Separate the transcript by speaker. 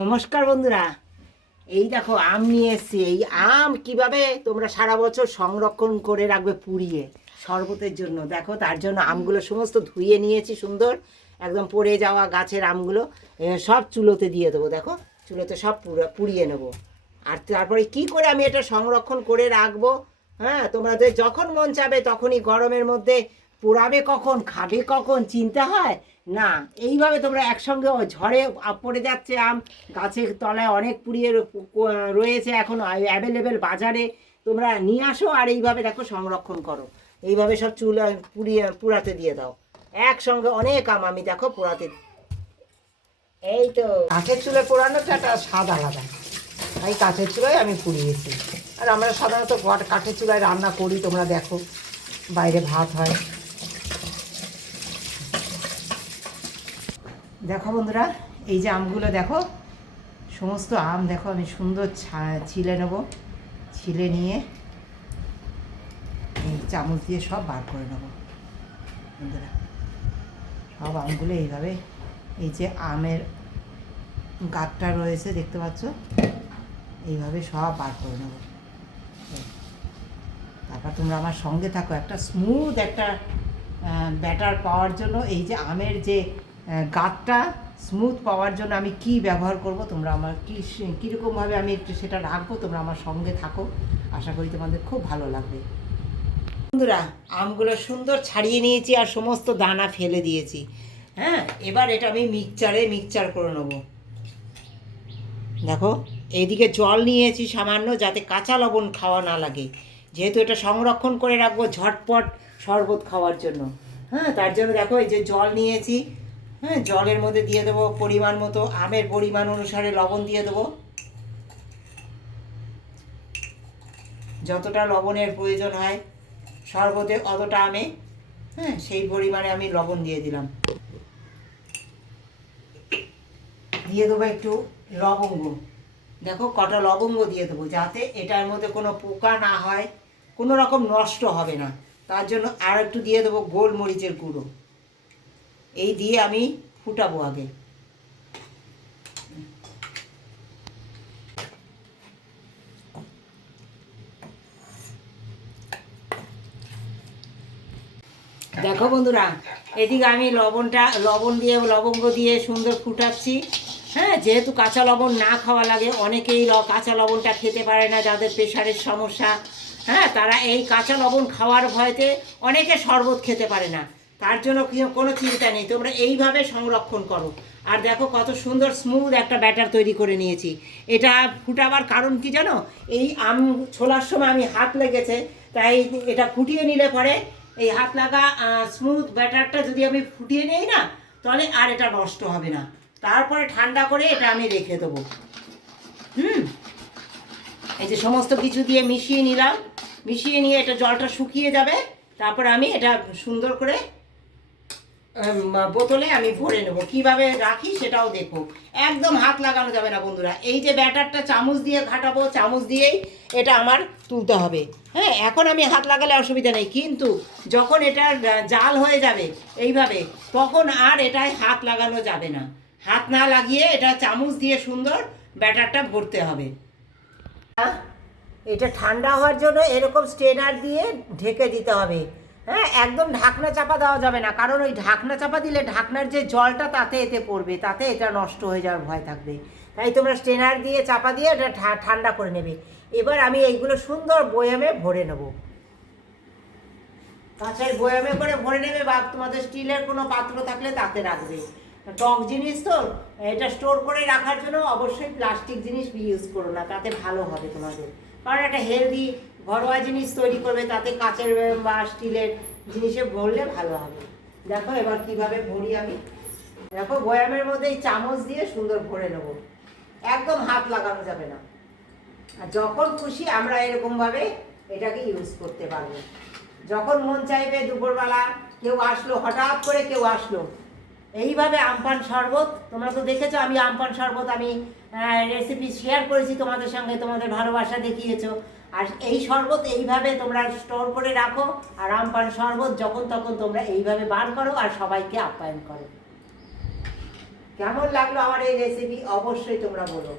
Speaker 1: নমস্কার বন্ধুরা। এই দেখো, আম নিয়ে এসছি। এই আম কীভাবে তোমরা সারা বছর সংরক্ষণ করে রাখবে পুড়িয়ে, শরবতের জন্য। দেখো, তার জন্য আমগুলো সমস্ত ধুয়ে নিয়েছি, সুন্দর। একদম পড়ে যাওয়া গাছের আমগুলো সব চুলোতে দিয়ে দেবো। দেখো, চুলোতে সব পুড়িয়ে নেব। আর তারপরে কি করে আমি এটা সংরক্ষণ করে রাখব? হ্যাঁ তোমাদের যখন মন চাবে তখনই গরমের মধ্যে পোড়াবে কখন, খাবে কখন, চিন্তা হয়? না, এইভাবে তোমরা একসঙ্গে ঝড়ে পড়ে যাচ্ছে আম। গাছের তলায় অনেক পুড়িয়ে রয়েছে এখন অ্যাভেলেবেল বাজারে। তোমরা নিয়ে আসো আর এইভাবে দেখো সংরক্ষণ করো। এইভাবে সব চুলা পুড়িয়ে, পুড়াতে দিয়ে দাও। একসঙ্গে অনেক আম আমি দেখো পোড়াতে। এই তো কাঠের চুলে পোড়ানোটা একটা স্বাদ আলাদা। তাই কাঠের চুলায় আমি পুড়িয়েছি। আর আমরা সাধারণত কাঠের চুলায় রান্না করি, তোমরা দেখো। বাইরে ভাত হয়। দেখো বন্ধুরা, এই যে আমগুলো দেখো, সমস্ত আম দেখো, আমি সুন্দর ছিলে নেব। ছিলে নিয়ে এই চামচ দিয়ে সব বার করে নেব। বন্ধুরা, সব আমগুলো এইভাবে, এই যে আমের গাঁটটা রয়েছে, দেখতে পাচ্ছ? এইভাবে সব বার করে নেব। তারপর তোমরা আমার সঙ্গে থাকো, একটা স্মুথ একটা ব্যাটার পাওয়ার জন্য এই যে আমের যে গাঁটটা স্মুথ পাওয়ার জন্য আমি কি ব্যবহার করব, তোমরা আমার কী কীরকমভাবে আমি একটু সেটা রাখব, তোমরা আমার সঙ্গে থাকো। আশা করি তোমাদের খুব ভালো লাগবে। বন্ধুরা, আমগুলো সুন্দর ছাড়িয়ে নিয়েছি আর সমস্ত দানা ফেলে দিয়েছি। হ্যাঁ এবার এটা আমি মিক্সচারে মিক্সচার করে নেব। দেখো, এইদিকে জল নিয়েছি সামান্য যাতে কাঁচা লবণ খাওয়া না লাগে। যেহেতু এটা সংরক্ষণ করে রাখব ঝটপট শরবত খাওয়ার জন্য। হ্যাঁ তার জন্য দেখো এই যে জল নিয়েছি। হ্যাঁ জলের মধ্যে দিয়ে দেবো, পরিমাণ মতো, আমের পরিমাণ অনুসারে লবণ দিয়ে দেবো। যতটা লবণের প্রয়োজন হয় শরবতে অতটা আমে হ্যাঁ সেই পরিমাণে আমি লবণ দিয়ে দিলাম। দিয়ে দেবো একটু লবঙ্গ। দেখো, কটা লবঙ্গ দিয়ে দেবো, যাতে এটার মধ্যে কোনো পোকা না হয়, কোনো রকম নষ্ট হবে না। তার জন্য আর একটু দিয়ে দেবো গোলমরিচের গুঁড়ো। এই দিয়ে আমি ফুটাবো আগে। দেখো বন্ধুরা, এদিকে আমি লবণটা, লবণ দিয়ে, লবঙ্গ দিয়ে সুন্দর ফুটাচ্ছি। হ্যাঁ যেহেতু কাঁচা লবণ না খাওয়া লাগে, অনেকেই কাঁচা লবণটা খেতে পারে না, যাদের প্রেশারের সমস্যা। হ্যাঁ তারা এই কাঁচা লবণ খাওয়ার ভয়তে অনেকে শরবত খেতে পারে না। তার জন্য কোনো চিন্তা নেই, তোমরা এইভাবে সংরক্ষণ করো। আর দেখো কত সুন্দর স্মুথ একটা ব্যাটার তৈরি করে নিয়েছি। এটা ফুটাবার কারণ কি জানো? এই আম ছোলার সময় আমি হাত লেগেছে, তাই এটা ফুটিয়ে নিলে পরে এই হাত লাগা স্মুথ ব্যাটারটা যদি আমি ফুটিয়ে নেই না, তাহলে আর এটা নষ্ট হবে না। তারপরে ঠান্ডা করে এটা আমি রেখে দেবো। হুম? এই যে সমস্ত কিছু দিয়ে মিশিয়ে নিলাম। মিশিয়ে নিয়ে এটা জলটা শুকিয়ে যাবে। তারপরে আমি এটা সুন্দর করে বোতলে আমি ভরে নেব। কীভাবে রাখি সেটাও দেখো। একদম হাত লাগানো যাবে না বন্ধুরা। এই যে ব্যাটারটা চামচ দিয়ে ঘাটাবো, চামচ দিয়েই এটা আমার তুলতে হবে। হ্যাঁ এখন আমি হাত লাগালে অসুবিধা নেই। কিন্তু যখন এটা জাল হয়ে যাবে এইভাবে, তখন আর এটায় হাত লাগানো যাবে না। হাত না লাগিয়ে এটা চামচ দিয়ে সুন্দর ব্যাটারটা ভরতে হবে। এটা ঠান্ডা হওয়ার জন্য এরকম স্ট্রেনার দিয়ে ঢেকে দিতে হবে। হ্যাঁ একদম ঢাকনা চাপা দেওয়া যাবে না। কারণ ওই ঢাকনা চাপা দিলে ঢাকনার যে জলটা তাতে এতে পড়বে, তাতে এটা নষ্ট হয়ে যাওয়ার ভয় থাকবে। তাই তোমরা স্ট্রেনার দিয়ে চাপা দিয়ে এটা ঠান্ডা করে নেবে। এবার আমি এইগুলো সুন্দর বয়ামে ভরে নেব। কাঁচের বয়ামে করে ভরে নেবে, বা তোমাদের স্টিলের কোনো পাত্র থাকলে তাতে রাখবে। টক জিনিস তো এটা স্টোর করে রাখার জন্য অবশ্যই প্লাস্টিক জিনিস ইউজ করো না, তাতে ভালো হবে তোমাদের। কারণ একটা হেলদি ঘরোয়া জিনিস তৈরি করবে, তাতে কাঁচের বা স্টিলের জিনিসে ভরলে ভালো হবে। দেখো এবার কীভাবে ভরি আমি। দেখো বয়ামের মধ্যে এই চামচ দিয়ে সুন্দর ভরে নেব। একদম হাত লাগানো যাবে না। আর যখন খুশি আমরা এরকমভাবে এটাকে ইউজ করতে পারব। যখন মন চাইবে দুপুরবেলা কেউ আসলো, হঠাৎ করে কেউ আসলো এইভাবে আমপান শরবত, তোমরা তো দেখেছ আমি আমপান শরবত, আমি রেসিপি শেয়ার করেছি তোমাদের সঙ্গে, তোমাদের ভালোবাসা দেখিয়েছো। আর এই শরবত এইভাবে তোমরা স্টোর করে রাখো, আর আমপান শরবত যখন তখন তোমরা এইভাবে বার করো আর সবাইকে আপ্যায়ন করো। কেমন লাগল আমার এই রেসিপি অবশ্যই তোমরা বলো।